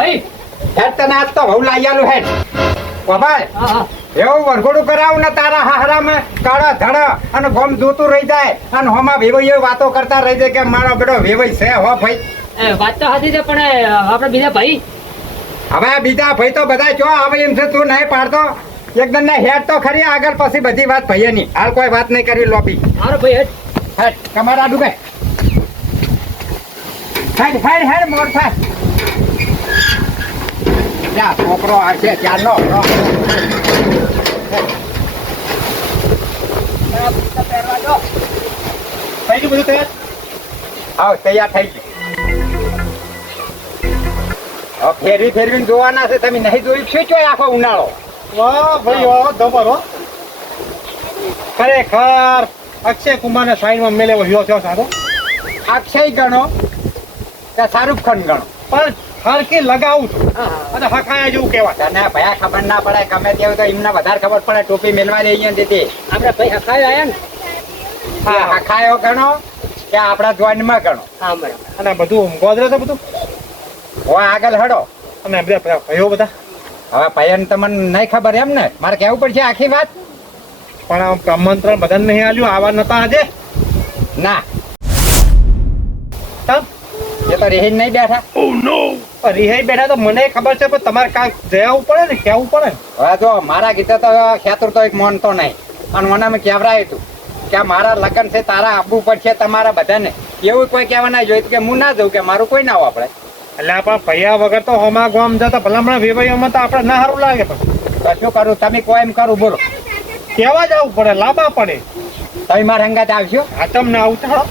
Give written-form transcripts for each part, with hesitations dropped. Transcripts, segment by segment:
ભાઈ હેડ તને આજ તો બહુ લાગ્યાલું હેડ ભાઈ હા એવું વરઘોડું કરાવું ને તારા હારામાં કાળા ધડા અને ગોમ જોતું રહી જાય અને હોમાં વેવાઈ વાતો કરતા રહી જાય કે મારો બેટો વેવાઈ છે હો ભાઈ. વાત તો સાચી છે પણ આપણે બીજા ભાઈ હવે બીજા ભાઈ તો બધા જો આવે એમ છે તું નહીં પાડતો એકદમ ને હેડ તો ખરી આગળ પછી બધી વાત ભાઈની હાલ કોઈ વાત નહીં કરવી લોબી. મારો ભાઈ હેડ હેડ કમારા ડૂબે હેડ હેડ હેડ મોર થાય જા છોકરો આવશે ચાલો થઈ ગયું બધું તૈયાર? હા તૈયાર થઈ ગયું. હવે ફેરવી ફેરવીને જોવાના છે તમે નહીં જોયું શું છો આખો ઉનાળો. વાહ ભાઈ વાહ દબર હો. ખરેખર અક્ષય કુમારને સાઈડમાં મેલેવો હિરો થયો સારો. અક્ષય ગણો કે શાહરુખ ખાન ગણો પણ હરકી લગાવું છું અને હકાયા જેવું કહેવાય. તને ભયા ખબર ના પડે ગમે તેવું તો એમને વધારે ખબર પડે ટોપી મેલવા દે અહીંયા દીધી. આપણે ભાઈ હકાયો આયા ને હા હખાયો ગણો કે આપણા જોઈનમાં ગણો. હા બરાબર અને બધું ગોદરે છે બધું હવે આગળ હડો. અને બધા ભાઈઓ બધા હવે ભયન તમને નહીં ખબર એમ ને મારે કહેવું પડશે આખી વાત. પણ આમંત્રણ બધાને નહીં આલ્યું આવવા નતા આજે ના તમ એ તો રહી નહીં બેઠા. રિહાઈ બેઠા તો મને ખબર છે પણ તમારે કાંઈક જવું પડે ને કહેવું પડે ને. હવે જો મારા ગીતે તો ખેતર તો એક માનતો નહીં અને મને મેં કહેવરાયું હતું કે મારા લગ્ન છે તારા આપવું પડશે તમારા બધાને. એવું કોઈ કહેવા ના જોયું કે હું ના જઉં કે મારું કોઈ ના વાપરે. એટલે આપણા ભૈયા વગર તો હોમા ગોમ જતા ભલામણા વેવાઈઓમાં તો આપણે ના સારું લાગે પણ તો શું કરું તમે કોઈ એમ કરું બોલો. કહેવા જવું પડે લાંબા પડે. તમે મારા હંગાત આવશો આચમ ના ઉતારો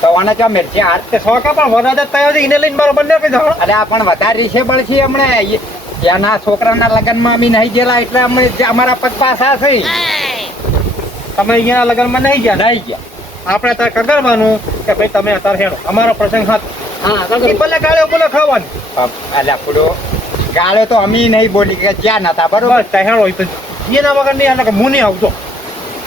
તો આને ચો મિરચી હાથ. તે સોકા પણ વરરાજા તૈયાર છે એને લઈને મારો બંને પૈસા હળો. અરે આ પણ વધારે રીસેબલ છીએ હમણાં એના છોકરાના લગ્નમાં અમે નહીં ગયેલા એટલે અમે અમારા પગ પાસા છે. તમે અહીંયા લગ્નમાં નહીં ગયા નહીં ગયા. આપણે ત્યાં કગરવાનું કે ભાઈ તમે અત્યારે હેડો અમારો પ્રસંગ હાથ હા ભલે ગાળ્યો બોલે ખાવાનું અલ્યા ફૂડો ગાળે તો અમે નહીં બોલી કે જ્યાં નતા બરોબર. બસ ત્યાં હેડો એ તો એના વગર નહીં એટલે કે હું નહીં આવતો.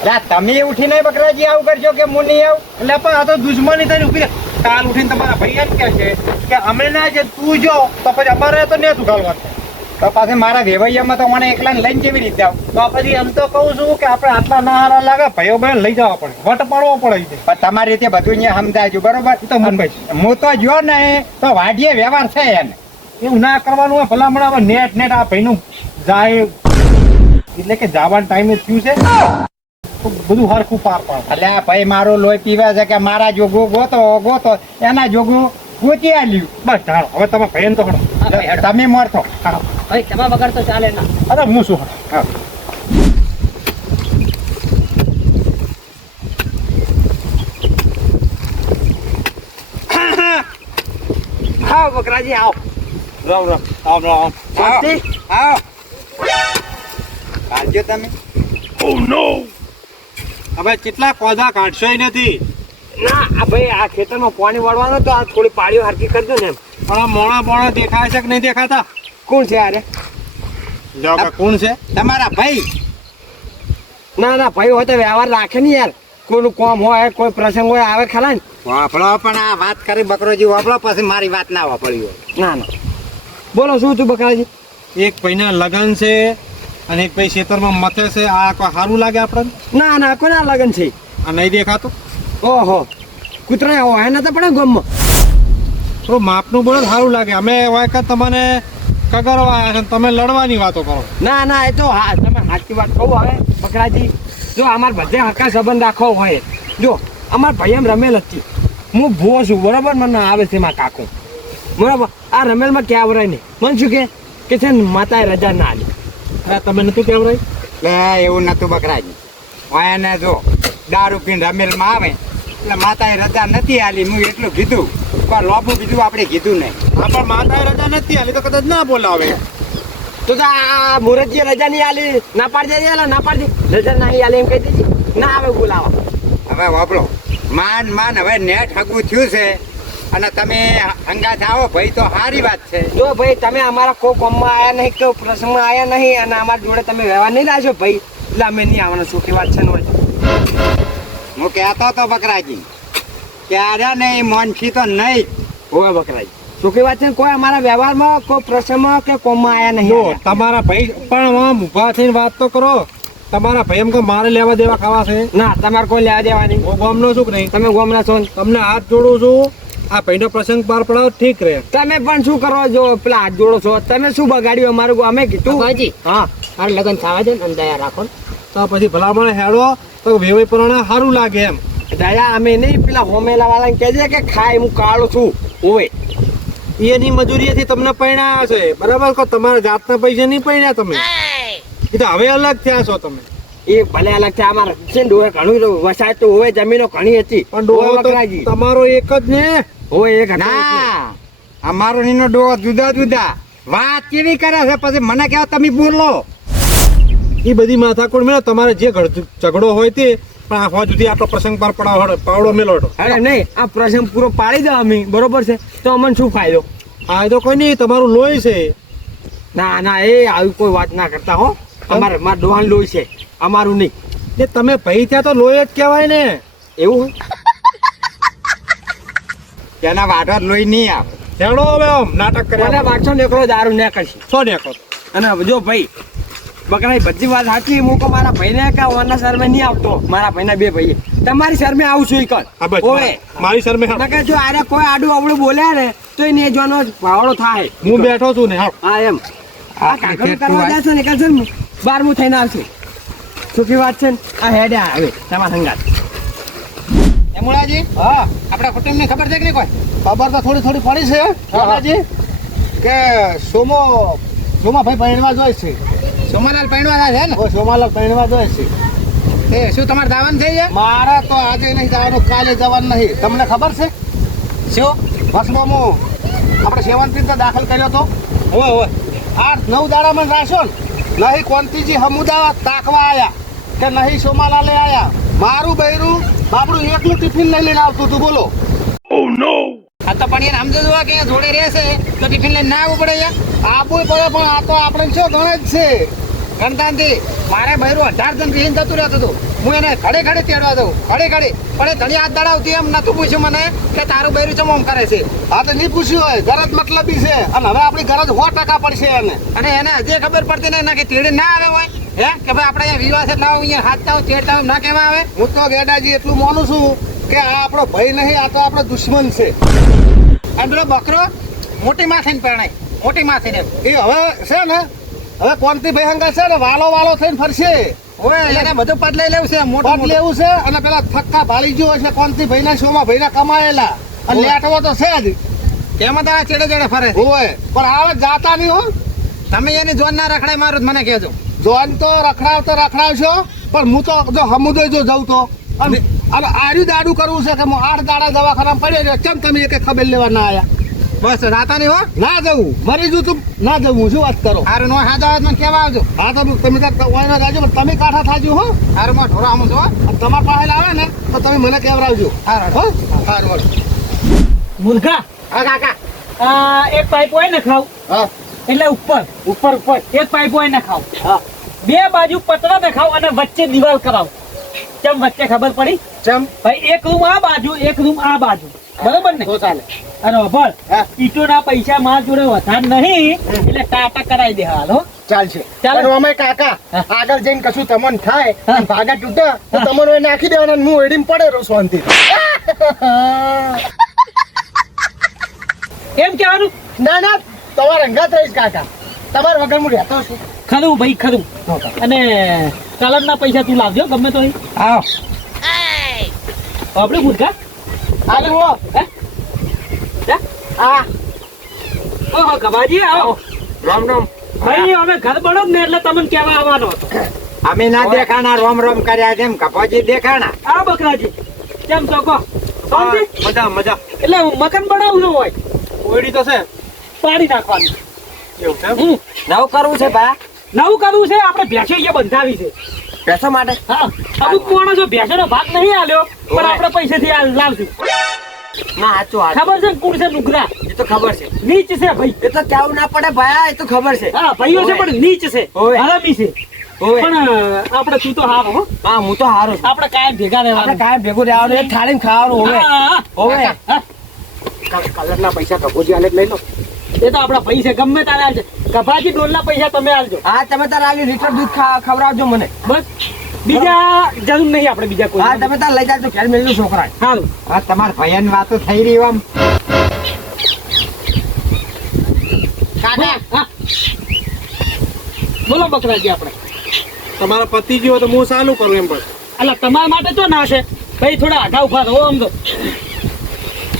અલ્યા તમે ઉઠીને બકરાજી આવું કરશો કે હું નહીં આવું. એટલે પણ આ તો દુશ્મની થઈને ઉભી રહે. કાલ ઉઠીને તમારા ભાઈ એમ કહે છે કે અમે ના જે તું જો તો પછી અમારે તો નહીં તું ગાળવાનું. તો પાછું મારા વેવૈયામાં તો મને એકલાને લઈને કેવી રીતે આવું. તો પછી એમ તો કહું છું કે આપણે આટલા ના હારા લાગે ભાઈઓ બહેન લઈ જવા પડે વટ પાડવો પડે છે. પણ તમારી રીતે બધું અહીંયા સમજાય બરોબર. એ તો મુંબઈ છે. હું તો જો ને તો વાઢીએ વ્યવહાર છે એને. એવું ના કરવાનું હોય ભલામણ હવે નેટ આ ભાઈનું જાય એટલે કે જવાનું ટાઈમે થયું છે તો બધું હરખું પાર પાડ. એટલે આ ભાઈ મારું લોહી પીવે છે કે મારા જોગું ગોતો એના જોગું ગોતી આલ્યું. બસ ચાલો હવે તમે ભાઈને તો હડો. તમે મળતો. હા ભાઈ તમારા વગર તો ચાલે ના. અરે હું શું હડો. હા બકરાજી આવો રામ રામ રામ રામ. શાંતિ? આવો કાઢજો તમે. હવે કેટલા કોદા કાઢશો ય નથી ના આ ભાઈ આ ખેતરમાં પાણી વાળવાનું તો આ થોડી પાળીઓ હરકી કરજો ને એમ. પણ આ મોણા દેખાય છે કે નહીં દેખાતા? કોણ છે આરે? જાઓ કે કોણ છે? તમારા ભાઈ. ના ના ભાઈ હોય તો વ્યવહાર રાખે ને યાર. કોઈનું કામ હોય કોઈ પ્રસંગ હોય આવે ખરા ને. વાપરો પણ આ વાત કરી બકરોજી વાપરો પછી મારી વાત ના વાપરી હોય. ના ના બોલો શું તું બકરાજી? એક ભાઈના લગ્ન છે અને એક ભાઈ ખેતરમાં મથે છે. આ કોઈ સારું લાગે આપણને? ના ના કોના લગન છે? આ નહીં દેખાતું? ઓહો કૂતરા હોય નતા પડે ગામમાં. થોડું માપનું બોલો સારું લાગે. અમે હોય કે તમને કગરવા આવ્યા છે ને તમે લડવાની વાતો કરો. ના ના એ તો હા તમે સાચી વાત કહું હવે બકરાજી. જો અમારે બધે હક્કા સંબંધ રાખવો હોય જો અમાર ભાઈ એમ રમેલ હતી હું ભૂવો છું બરાબર. મને આવે છે મારા કાકુ બરાબર. આ રમેલમાં ક્યાં આવરાય નહીં મને શું કે છે ને માતાએ રજા ના આલી. અરે તમે નતું કેવરાય? લે એવું નતું બકરાજી. એને જો દારૂ પીને રમેલમાં આવે એટલે માતાએ રજા નથી આલી. હું એટલું કીધું પણ લોબું બીજું આપણે કીધું નહીં. હા પણ માતાએ રજા નથી આલી તો કદાચ ના બોલાવે. તો આ મુરતજી રજા નહીં આલી ના પાડી દે ના પાડી દે રજા નહીં આલી એમ કહી દેજે ના આવે બોલાવા. હવે વાપરો માન હવે નેટ હગું થયું છે અને તમે હંગાથ આવો ભાઈ તો સારી વાત છે. જો ભાઈ તમે અમારા કોઈ કામમાં આયા નહીં કોઈ પ્રસંગમાં આયા નહીં અને અમારા જોડે તમે વ્યવહાર નહીં રાખજો ભાઈ એટલે અમે નહીં આવવાના. સુખી વાત છે ને હું કહેતો હતો બકરાજી ક્યારે નહીં મોનથી તો નહીં. હોય બકરાજી શું વાત છે કોઈ અમારા વ્યવહારમાં કોઈ પ્રસંગમાં કે કોમમાં આયા નહીં જો આયા. તમારા ભાઈ પણ આમ ઊભા થઈને વાત તો કરો. તમારા ભાઈ એમ કે મારે લેવા દેવા ખાવા છે. ના તમારે કોઈ લેવા દેવા નહીં. હું ગામનો છું કે નહીં? તમે ગોમના છો ને. તમને હાથ જોડું છું. આ ભાઈનો પ્રસંગ પાર પડાવો ઠીક રહે. તમે પણ શું કરો જો પેલા હાથ જોડો છો તમે શું બગાડ્યું અમારું અમે કીધું બાજી હા મારે લગન થવા દે ને દયા રાખો ને. તો પછી ભલામણ હેડો તો વેવાઈ પ્રમાણે સારું લાગે એમ. દયા અમે નહીં પેલા હોમેલા વાળાને કહેજે કે ખાય હું કાળો છું ઓય એની મજૂરીથી તમને પૈણ્યા છે બરાબર કે તમારા જાતના પૈસા નહીં પૈણ્યા તમે. એ તો હવે અલગ થયા છો તમે. એ ભલે અલગ છે અમારે છે ને ડોહે ઘણું વસાતું હોય જમીનો ઘણી હતી પણ ડોહો તો વકરાજી. તમારો એક જ ને. હોય એક હતો. ના અમારો નીનો ડોહો જુદા જુદા વાત કેવી કરે છે પછી મને કહેવા તમે બોલો. એ બધી માથાકૂટ મેળો તમારે જે ઝઘડો હોય તે પણ આ હોવા સુધી આપણો પ્રસંગ પાર પડાવો પાવડો મેળો. અરે નહીં આ પ્રસંગ પૂરો પાડી દો અમે બરોબર છે તો અમને શું ફાયદો. આ તો કોઈ નહીં તમારું લોહી છે. ના ના એ આવી કોઈ વાત ના કરતા હો અમારે મારા ડોહાન લોહી છે અમારું નહીં. એ તમે ભાઈ ત્યાં તો લોહી જ કહેવાય ને. એવું હોય તેના વાઢવા લોહી નહીં આવે. હેડો હવે આમ નાટક મને કર્યા વાંચો નીકળો દારૂ ને કરશે. છો ને કહો. અને જો ભાઈ બકરાઈ બધી વાત સાચી હું કહું મારા ભાઈને કે ઓના શરમે નહીં આવતો મારા ભાઈના બે ભાઈ તમારી શરમે આવું છું ઈ કર હા બસ ઓય મારી શરમે ના કે જો આરે કોઈ આડું અવળું બોલ્યા ને તો એ ને જોનો ભાવડો થાય. હું બેઠો છું ને. હા એમ આ કાકડી કરવા જશે ને કાલ છે ને 12મું થઈને આવશે. સુખી વાત છે ને આ હેડ્યા હવે તમારા સંગાત. એમુલાજી હા આપણા કુટુંબની ખબર છે કે નહીં કોઈ? ખબર તો થોડી થોડી પડી છે બાબાજી કે સોમાભાઈ પૈણવા જોઈએ છે. સોમાલાલ પૈણવાના છે ને? ઓ સોમાલાલ પૈણવા જોઈએ છે. એ શું તમારે દાવાનું થઈ છે? મારે તો આજે નહીં જવાનું કાલે જવાનું નહીં. તમને ખબર છે શું? બસમાં આપણે સેવંતીને દાખલ કર્યો તો હોય હોય 8-9 દાડામાં રાખ્યો ને નહીં કોંતીજી હમુદા તાકવા આયા કે નહીં સોમાલાલે આયા. મારું બૈરું બાપડું એકલું ટિફિન લઈ લઈને આવતું હતું બોલો. આ તો પણ યાર સમજો જોવા કે જોડે રહેશે તો ટિફિન લઈને ના આવવું પડે યાર. આપવું પડે પણ આ તો આપણે શું ગણે જ છે. ગણતાંથી મારે બૈરું 18 જણ રહીને જતું રહેતું હતું. હું એને ઘડે ઘડે તેડવા દઉં ઘડે પણ એ ધણી હાથ દડાવતી એમ નતું પૂછ્યું મને કે તારું બૈરું ચમ આમ કરે છે. આ તો નહીં પૂછ્યું હોય ગરજ મતલબી છે અને હવે આપણી ગરજ 100% પડશે એને. અને એને હજી ખબર પડતી નહીં ના કે તેડે ના આવે હોય હે કે ભાઈ આપણે અહીંયા વિવાહ છે લાવો અહીંયા હાથ તાવ તેડતા ના કેવા આવે. હું તો ગેડાજી એટલું માનું છું કે આ આપણો ભાઈ નહીં આ તો આપણો દુશ્મન છે. અને પેલો બકરો મોટી માથીને પરણાય મોટી માથીને એ હવે છે ને હવે કોંતી ભાઈ હંગા છે ને વાલો થઈને ફરશે. હોય એને બધું પદ લઈ લેવું છે મોટું પદ લેવું છે અને પેલા થક્કા ભાળી ગયો એટલે કોંતી ભાઈના શોમાં ભાઈના કમાયેલા અને લેટવો તો છે જ. એમાં તારા ચેડે ચેડે ફરે છે. હોય પણ હવે જાતા નહીં હો. તમે એની જોન ના રખડાય મારું તો મને કહેજો. જોન તો રખડાવશો પણ હું તો જો હમુદો જો જઉં તો અને આર્યું દાડું કરવું છે કે હું 8 દાડા દવાખાના પડ્યો છે કેમ તમે એક ખબર લેવા ના આયા. બસ રાતા નહીં હો ના જવું મરી જવું તું ના જવું શું વાત કરો. હારું નો હાથ આવે તો મને કેવા આવજો. હા તો તમે ઓયના જાજો પણ તમે કાંઠા થાજો હો. હારું માં ઢોરા આવું છું હો. અને તમારા પાસે આવે ને તો તમે મને કેવરાવજો. હારું હો હારું હારું. મૂર્ખા હા કાકા એક પાઇપ હોય ને ખાવ હા એટલે ઉપર એક પાઇપ હોય ને ખાવ હા બે બાજુ પતરા ને ખાવ અને વચ્ચે દિવાલ કરાવ. કેમ વચ્ચે ખબર પડી? ચમ ભાઈ એક રૂમ આ બાજુ એક રૂમ આ બાજુ બરોબર ને? તો ચાલે. અને ભળ હા. ઈટોના પૈસા માર જોડે વધાર નહીં એટલે ટાટા કરાવી દે હાલ હો. ચાલશે ચાલો. પણ અમે કાકા હા. આગળ જઈને કશું તમને થાય હા. અને ભાગા તૂટે તો તમને નાખી દેવાના અને હું એડીમ પડે રહું શાંતિ. એમ કહેવાનું? ના ના તમારે અંગાત રહીશ કાકા તમારા વગર હું રહેતો છું. ખરું ભાઈ ખરું. અને કલરના પૈસા તું લાવજો ગમે તો અહીં. આવો આપણે મૂર્ખા આ જુઓ હા ઓહો ગવાજી આવો. રામ રામ. ભાઈ અમે ઘર બળો ને એટલે તમને કહેવા આવવાનો હતો. અમે ના દેખાણા રોમ રોમ કર્યા જેમ કપાજી દેખાણા. આ બકરાજી કેમ છો કહો? શાંતિ? મજા એટલે મકાન બનાવવું હોય ઓયડી તો છે પાડી નાખવાનું. એવું છે. હમ. નવું કરવું છે ભા નવું કરવું છે આપણે ભેંસો અહીંયા બંધાવી છે. પૈસા માટે હા અમુક માણસો ભેંસોનો ભાગ નહીં આલ્યો પણ આપણે પૈસેથી લાવશું. ના સાચું વાત ખબર છે ને કોણ છે નુકરા એ તો ખબર છે નીચ છે ભાઈ. એ તો કેવું ના પડે ભાઈ એ તો ખબર છે હા ભાઈઓ છે પણ નીચ છે ઓય. હરામી છે ઓય. પણ આપણે તું તો હારો હો. હા હું તો હારું છું આપણે કાયમ ભેગા આપણે રહેવાનું. કાંઈ ભેગું રહેવાનું એક થાળીમાં ખાવાનું હોવે હા, હા, હોવે હા. કલરના પૈસા કપોજી આલે લઈ લો. એ તો આપણા પૈસા ગમે તારે આલજે. ગભાજી ડોલના પૈસા તમે આલજો. હા તમે તાર આવી લીટર દૂધ ખવડાવજો મને. બસ બીજા જરૂર નહીં આપણે બીજા કોઈ. હા તમે તાર લઈ જાજો ઘેર મેળ્યું છોકરા. સારું. આ તમારા ભૈયાની વાતો થઈ રહી આમ. કાકા હા. બોલો બકરાજી આપણે. તમારા પતિ જેવો તો હું ચાલુ કરું એમ બસ. અલા તમારા માટે તો ના છે ભાઈ, થોડા આઘા ઉભા રહો આમ તો.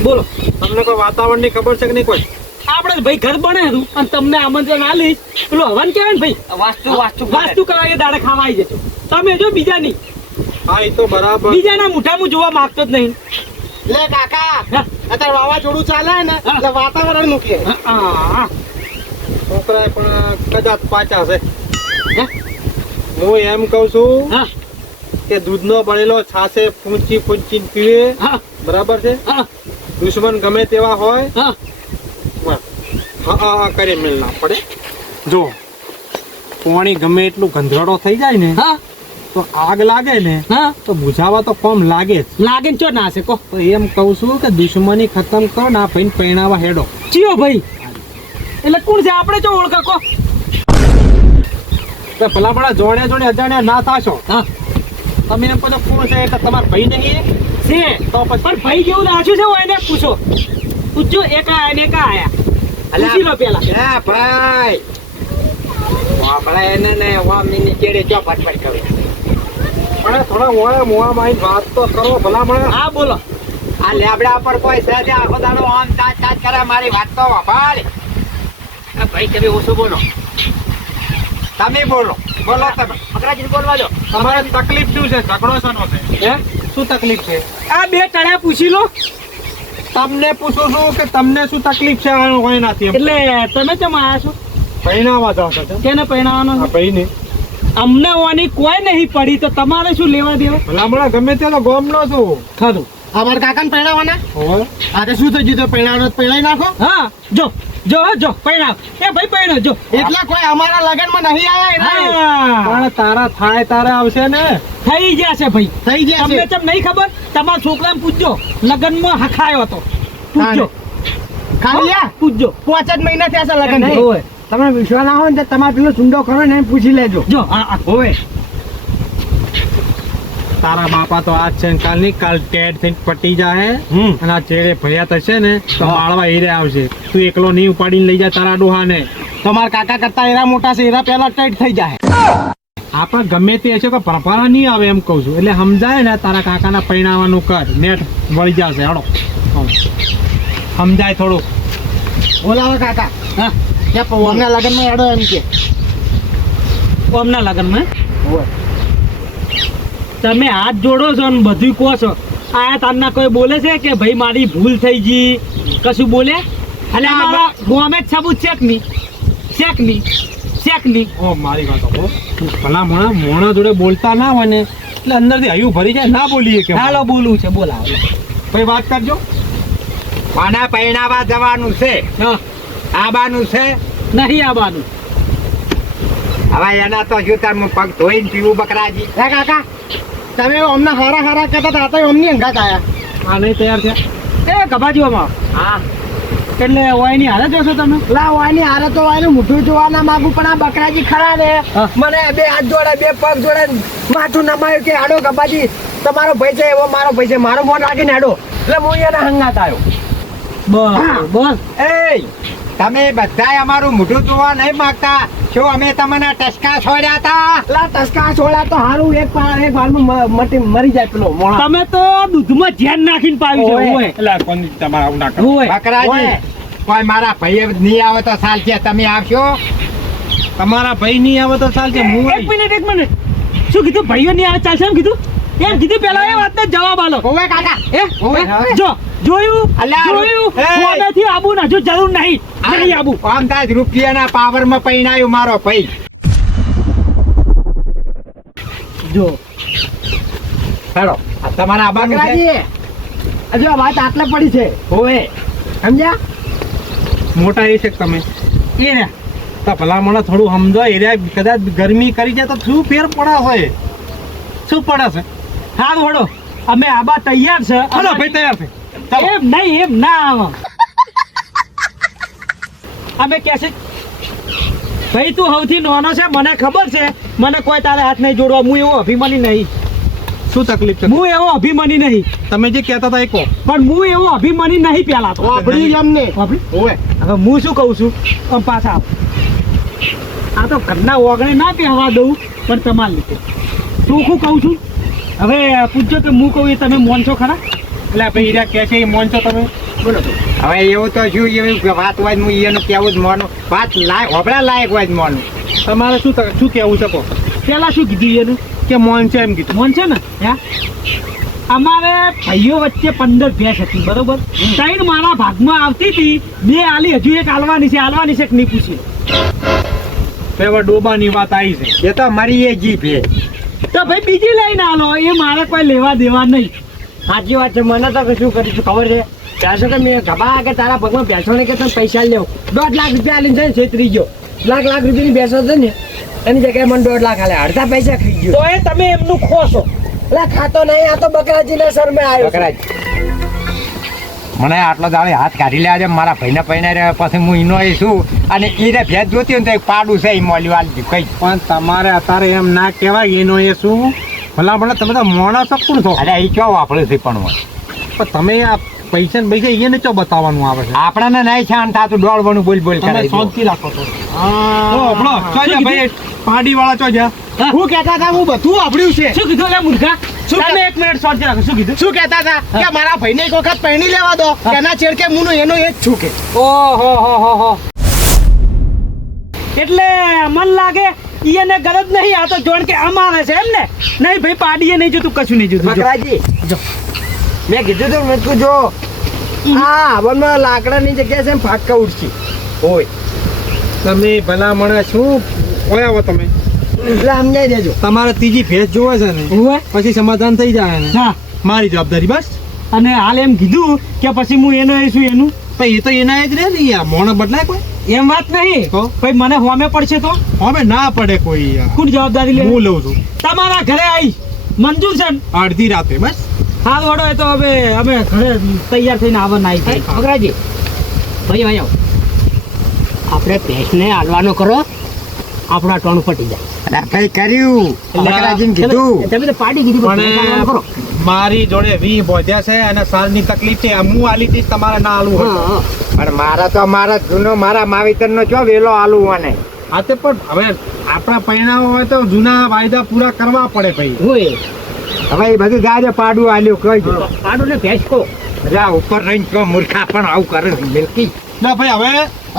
બોલો. તમને કોઈ વાતાવરણની ખબર છે કે નહીં કોઈ? આપણે ભાઈ ઘર બનાવ્યું અને તમને આમંત્રણ આલીશ. પેલું હવન કહેવાય ને ભાઈ, વાસ્તુ કરાવીએ દાડે ખાવા આવી જજો. તમે જો બીજા નહીં, હા એ તો બરાબર. બીજાના મુઠામાં જોવા માંગતો જ નહીં. લે કાકા હા. અત્યારે વાવાઝોડું ચાલે ને એટલે વાતાવરણ નું કે હા. છોકરા પણ કદાચ પાછા છે. હું એમ કઉ છું હા. કે દૂધનો બનેલો છાશે ફૂંચી ફૂંચીને પીવે, હા. બરાબર છે. હા. દુશ્મન ગમે તેવા હોય હા. હા કરી મેળ ના પડે. જો પાણી ગમે એટલું ગંધરાડો થઈ જાય ને હા. તો આગ લાગે ને હા. તો બુઝાવા તો કોમ લાગે જ. લાગે ને ચો ના છે કો. તો એમ કઉ છું કે દુશ્મની ખતમ કરો ને આ ભાઈ પહેણાવા હેડો. ચિયો ભાઈ એટલે કોણ છે આપણે જો ઓળખા કો. તો ભલા ભલા જોડે જોડે અજાણ્યા ના થાશો. હા. તમે એમ કહો છો કોણ છે એટલે તમારા ભાઈ નહીં છે તો પછી પણ ભાઈ જેવું નાખ્યું છે એને પૂછો. પૂછજો એકા આયા ને એકા આયા. પૂછી લો પેલા. એ ભાઈ આપણે એને ને વામીની કેડે ચો ફટફટ કરે. પણ થોડા મોડા મોવામાં આવીને વાત તો કરો ભલા ભલા. હા બોલો. આ લેબડા પર કોઈ સહજે આખો દાડો આમ ચાચ ચાચ કરે. મારી વાત તો વફાળ. ભાઈ તમે ઓછો બોલો. તમે બોલો તમે. મકરાજી બોલવા દો. તમારે તકલીફ શું છે? ઝઘડો શાનો છે? હે? શું તકલીફ છે? આ બે ટળ્યા પૂછી લો. તમને પૂછું છું કે તમને શું તકલીફ છે? હોય નથી એમ. એટલે તમે કેમ આયા છો? પહેણાવા જાવ છો તેમ? કેને પહેણાવાનો આ ભાઈને અમને ઓની કોઈ નહીં પડી તો તમારે શું લેવા દેવા. ભલા ભલા ગમે તે તો ગોમનો છું. ખરું. અમારા કાકાને પહેણાવાના હોય. આ તો શું થઈ ગયું? પહેણાવાનો પહેણાઈ નાખો. હા જો પહેણાવ. એ ભાઈ પહેણો જો. એટલા કોઈ અમારા લગનમાં નહીં આયા. હા. પણ તારા થાય તારે આવશે ને. થઈ ગયા છે ભાઈ. થઈ ગયા તમને છે. કેમ નહીં ખબર? તમારા છોકરાને પૂછજો. લગનમાં હખાયો હતો. પૂછજો. ખાલી પૂછજો. 5 જ મહિના થયા છે લગન. નહીં. હોય. તમને વિશ્વાસ ના હોય ને તો તમારે પેલો ચુંડો કરો ને એને પૂછી લેજો. જો આ હોય તારા બાપા તો આજ છે ને કાલ નહીં. કાલ ટેડ થઈને પટી જાય અને આ ચેડે ભર્યા થશે ને તો માળવા હીરે આવશે. તું એકલો નહીં ઉપાડીને લઈ જા તારા ડોહાને. તમારા કાકા કરતા એરા મોટા છે, એરા પેલા ટાઈટ થઈ જાય. આપણે ગમે તે હશે કે પરપારા નહીં આવે એમ કહું છું. એટલે સમજાય ને તારા કાકાના પૈણાવાનું કર. નેટ વળી જશે. હળો સમજાય થોડું. બોલાવો કાકા. હા. ત્યાં અમના લગનમાં એડો એમ કે ઓમના લગનમાં હોય. તમે હાથ જોડો છો ને બધું કહો છો. આયા તારના કોઈ બોલે છે કે ભાઈ મારી ભૂલ થઈ ગઈ કશું બોલે? એટલે અમારા ગોમે જ સબૂત શેક ની. ઓ મારી વાત હો. ભલા મોણા જોડે બોલતા ના હોય ને એટલે અંદરથી હયું ભરી જાય. ના બોલીએ કે હાલો બોલવું છે બોલાવો. ભાઈ વાત કરજો. આના પહેણાવા જવાનું છે. હા. આબાનું છે. નહીં આવવાનું. હવે એના તો શું તાર પગ ધોઈને પીવું બકરાજી. હે કાકા તમે અમને હારા હારા કહેતા હતા તો અમની અંગાત આયા. આ નહીં તૈયાર થયા. એ ગભાજીઓમાં હા એટલે ઓયની હાલત જોશો તમે. લા વાની હારે તો વાયનું મોઢું જોવા ના માંગુ પણ આ બકરાજી ખરા ને હા. મને બે હાથ જોડે બે પગ જોડે માથું નમાયું કે હાડો ગબાજી તમારો ભાઈ છે એવો મારો ભાઈ છે, મારો ફોન રાખીને હાડો. એટલે હું એના હંગાત આવ્યો. બસ એ તમે બધાય અમારું મોઢું જોવા નહીં માંગતા. શું અમે તમને ટસકા છોડ્યા હતા? લા ટસકા છોડા તો હારું એક વારમાં મરી જાય પેલો મોણા. તમે તો દૂધમાં ધ્યાન નાખીને પાવી છે. ઓય. ઓય. એટલે કોની તમારા આવું ના કરો. ઓય. બકરાજી ઓય. કોઈ મારા ભાઈ નહીં આવે તો ચાલશે. તમે આવશો? તમારા ભાઈ નહીં આવે તો ચાલશે. હું એક મિનિટ શું કીધું? ભાઈઓ નહીં આવે ચાલશે એમ કીધું? એમ કીધું પેલા એ વાતનો જવાબ આલો. ઓવે કાકા એ જોયું અલ્યા, એ. કોનેથી આબુ ના જો જરૂર નહીં આબુ. અંદાજ રૂપિયાના પાવરમાં પૈણાયું મારો ભાઈ. જો હેડો આ તમારા આબાનું છે? બકરાજી હજુ આ વાત આટલે પડી છે. ઓવે સમજ્યા? મોટા એ છે કે તમે એ ને તો ભલા મને થોડું સમજો. એરિયા કદાચ ગરમી કરી જાય તો શું ફેર પડે છે? શું પડે છે? હા વડો અમે આબા તૈયાર છે. હલો ભાઈ તૈયાર છે. ચાલો. એમ નહીં એમ ના આવે અમે કે છે ભાઈ તું સૌથી નાનો છે મને ખબર છે મને કોઈ તારે હાથ નહીં જોડવા હું એવો અભિમાની નહીં શું તકલીફ છે હું એવો અભિમાની નહીં તમે જે કહેતા હતા એ કહો. પણ હું એવો અભિમાની નહીં પેલા તો વાપરી એમને વાપરી? ઓવે હવે હું શું કહું છું આમ પાછા આવો. આ તો ઘરના ઓગણે ના પહેવા દઉં પણ તમારે લીધે ચોખ્ખું કહું છું. હવે પૂછજો કે હું કહું એ તમે મોનશો ખરા? એટલે ભાઈ હીરા કહે છે એ મોન છો તમે? બોલો હવે એવું તો શું એવી વાત હોય હું એનું કેવું જ માનું વાત લાયક હોબળા લાયક હોય જ માનું. તમારે શું કહેવું છે કહો? પેલા શું કીધું એને કે મોન છે એમ કીધું. મોન છે ને હે અમારે ભાઈઓ વચ્ચે 15 ભેંસ હતી બરોબર. 3 મારા ભાગમાં આવતી હતી 2 આલી હજુ એક આલવાની છે કે નહીં પૂછી હવે ડોબાની વાત આવી છે. એ તો મરી એ જી ભે તો ભાઈ બીજી લઈને આલો એ મારે કોઈ લેવા દેવા નહીં. સાચી વાત છે મને તો શું કરીશું ખબર છે ત્યાંસો કે મેં ગભા કે તારા પગમાં બેસો ને કે તમે પૈસા લેવો 1.5 લાખ રૂપિયા આલીને છે ને છેતરી ગયો લાખ રૂપિયાની બેસો છે ને એની જગ્યાએ મને 1.5 લાખ આલે અડધા પૈસા ખાઈ ગયો તો એ તમે એમનું ખોશો. એટલે ખાતો નહીં આ તો બકરાજીના શરમે આવ્યો છે. બકરાજ મને આટલો દાડે હાથ કાઢી લે છે મારા ભાઈને પૈને રહ્યા પછી હું ઈનો એ છું અને એને ભેજ જોતી હોય ને તો એક પાડું છે એ મોલ્યું આલી દીધું કઈ. પણ તમારે અત્યારે એમ ના કહેવાય એનો એ શું ભલા ભલા તમે તો મોણા શકું છો. અરે એ ક્યાં વાપરે છે પણ હોય પણ તમે આ પૈસા ને પૈસા એને ચો બતાવવાનું આવે છે. આપણને નહીં શાંત થતું દોડવાનું બોલ બોલ તમે કરે શાંતિ રાખો છો. તો આપણો ચો જા ભાઈ પાડી વાળા ચો જા. હું કહેતા હતા હું બધું વાપર્યું છે શું કીધું લે મૂર્ખા? શું તમે 1 મિનિટ શાંતિ રાખો. શું કીધું? શું કહેતા હતા કે મારા ભાઈને એક વખત પહેણી લેવા દો એના છેડ કે હું એનો એ જ છું કે ઓહો એટલે મન લાગે ઈને ગરજ નહીં આ તો જોણ કે અમારે છે એમ ને નહીં ભાઈ પાડીએ નહીં જોતું કશું નહીં જોતું જો. બકરાજી મેં કીધું તો મેં તું જો આ હવનમાં લાકડાની જગ્યાએ છે ને ફાટકા ઉડશે હોય તમે ભલા મને શું ઓય આવો તમે એટલે સમજાઈ દેજો તમારે ત્રીજી ભેંસ જોવે છે ને હોવે? પછી સમાધાન થઈ જાય ને હા મારી જવાબદારી બસ. અને હાલ એમ કીધું કે પછી હું એનો એ છું એનું પણ એ તો એના જ રહે ને યાર મોણ બદલાય કોઈ એમ વાત નહીં તો? ભાઈ મને હોમે પડશે તો હવે ના પડે કોઈ યાર. કોણ જવાબદારી લે? હું લઉં છું તમારા ઘરે આવી મંજૂર છે ને? અડધી રાતે બસ. હાલ વડો એ તો હવે અમે ઘરે તૈયાર થઈને આવવાના આવી જાય. બકરાજી ભાઈ આવો આપણે ભેંસને હાલવાનો કરો આપણા ટોન ફટી જાય અરે ભાઈ કર્યું બકરાજીને કીધું તમે તો પાડી કીધી પણ ભેંસ હાલવાનો કરો. પણ મારી જોડે 20 બોધ્યા છે અને સાલની તકલીફ છે હું આલી તીસ તમારે ના આલવું હોય. હા, હા. પણ મારા તો મારા જૂનો મારા માવિતરનો ચો વેલો આલુ અને હા તે પણ હવે આપણા પરિણામો હોય તો જૂના વાયદા પૂરા કરવા પડે ભાઈ. હોય હવે એ બધું જાજે પાડું આલ્યું કહી દો પાડો ને ભેંસ કહો જા ઉપર રહીને તો મૂર્ખા પણ આવું કરે છે મિલકી. ના ભાઈ હવે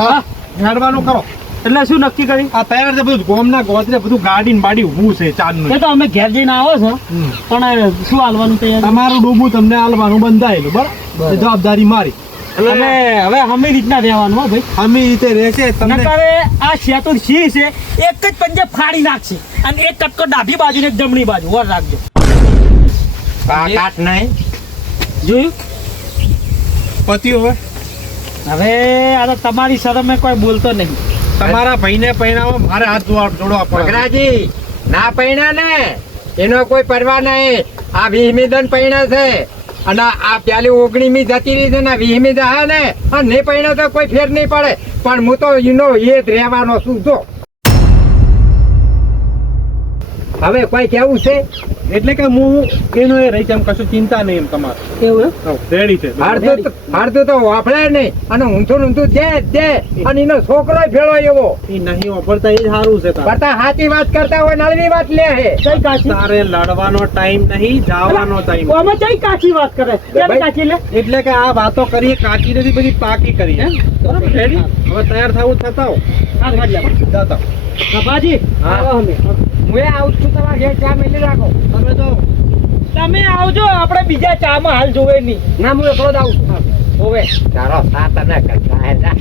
હા હેડવાનું કરો. એટલે શું નક્કી કરી? આ તૈયાર છે બધું ગોમના ગોતરે બધું ગાડી ને બાડી ઊભું છે ચાંદનું. એ તો અમે ઘેર જઈને આવો છો પણ શું હાલવાનું તૈયાર? તમારું ડૂબું તમને આલવાનું બંધાયેલું બરાબર એ જવાબદારી મારી. અને હવે અમે રીતના રહેવાનું હો ભાઈ. અમે રીતે રહેશે તમને નકારે આ શેતુર સિંહ છે એક જ પંજે ફાડી નાખશે અને એક કટકો ડાબી બાજુ ને એક જમણી બાજુ વર રાખજો. કાટ નહીં જોયું? પતિ હવે હવે આ તો તમારી શરમે કોઈ બોલતો નહીં. તમારા ભાઈને પહેરાવો મારે હાથ જોડવા પડે. બકરાજી ના પૈણા ને એનો કોઈ પરવા નહીં આ 20મી દન પૈણા છે અને આ પેલી 19મી જતી રહી છે ને 20મી જાય ને અને નહીં પૈણા તો કોઈ ફેર નહીં પડે પણ હું તો એનો એ જ રહેવાનો છું જો હવે કોઈ કેવું છે એટલે કે હું એનો એ રહી છે એમ કશું ચિંતા નહીં એમ તમારે. એવું રેડી છે. હારતું તો વાપરે નહીં અને ઊંધું ઊંધું દે અને એનો છોકરો ભેળો એવો એ નહીં વાપરતા એ સારું છે તારે. કરતા સાચી વાત કરતા હોય નળવી વાત લે હે કઈ કાચી? તારે લડવાનો ટાઈમ નહીં જવાનો ટાઈમ. અમે કઈ કાચી વાત કરે? કેમ કાચી લે? એટલે કે આ વાતો કરીએ કાચી નથી બધી પાકી કરી એમ. બરાબર રેડી હવે તૈયાર થવું થતા હો. જાતા હો. બાબાજી હા. આવો અમે. હું આવું છું તમારા ઘેર ચા મેલી રાખો તમે તો તમે આવજો આપણે બીજા ચામાં હાલ જોવે નહીં. ના હું એકલો જ આવું છું હોવે તારો સાથ અને કરતા હે જા.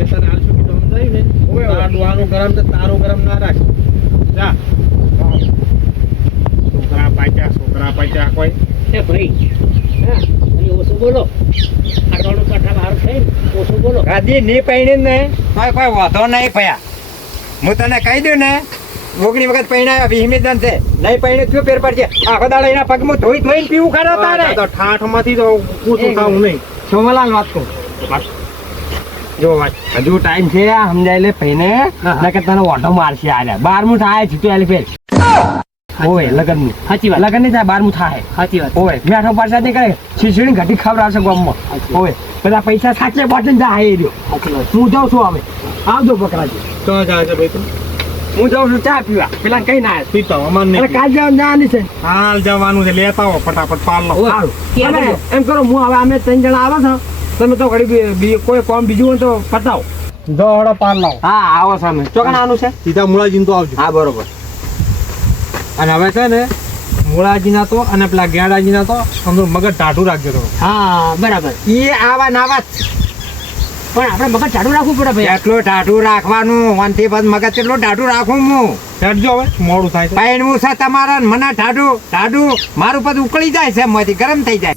એ તને હાલ શું કીધું સમજાયું ને? ઓય. તારા ડોહાનું ગરમ તો તારું ગરમ ના રાખ. જા છોકરા પાચ્યા કોઈ એ ભાઈ હા અહીં ઓછું બોલો આ ટોણું કાંઠા બહાર થઈને ઓછું બોલો ગાદી ની પૈણી ને કોઈ વાંધો નહીં ભયા હું તને કહી દઉં ને 19 વખત પૈણા 20મી દન છે નહીં પૈણે શું ફેર પડશે આખો દાડો એના પગમાં ધોઈને પીવું ખરા તારે તો ઠાઠ માંથી તો પૂછું થાવું નહીં. સોમલાલ વાત કહું જો હજુ ટાઈમ છે સમજાય લે ભાઈને નકર તને ઓઢો મારશે આલ્યા 12મું થાય છે તો ફેર ઓય લગનનું સાચી વાત લગન નહીં થાય 12મું થાય સાચી વાત ઓય મેઠો પરસાદ નહીં કરે શીશડી ઘટી ખવડાવશે ગામમાં ઓય બધા પૈસા સાચે બોટન જાય એ રહ્યો સાચી વાત હું જાઉં છું હવે આવજો બકરાજી તો જાય છે ભાઈ તું હું જાઉં છું ચા પીવા પેલા કઈ ના આવ્યા પીતો અમાર અરે નહીં કાલ જવાની છે હાલ જવાનું છે લેતા આવો ફટાફટ પાલ લો સારું. ક્યાં તમે જજો? એમ કરો હું હવે અમે 3 જણા આવો છો તમે તો ઘડી કોઈ કોમ બીજું હોય તો પતાવો જો હળો પાલ લાવો હા આવો સામે ચોકન આનું છે સીધા મુળાજીને તો આવજો હા બરોબર અને હવે છે ને મુળાજીના તો અને પેલા ગેડાજીના તો સમજો મગજ ટાઢું રાખજો તમે હા બરાબર એ આવા નાવા જ. પણ આપણે મગજ ચાલુ રાખવું પડે ભાઈ એટલું ટાઢું રાખવાનું વનથી બધ મગજ એટલું ટાઢું રાખું હું હેડજો હવે મોડું થાય છે પૈણવું છે તમારા ને મને ટાઢું મારું પદ ઉકળી જાય છે એમાંથી ગરમ થઈ જાય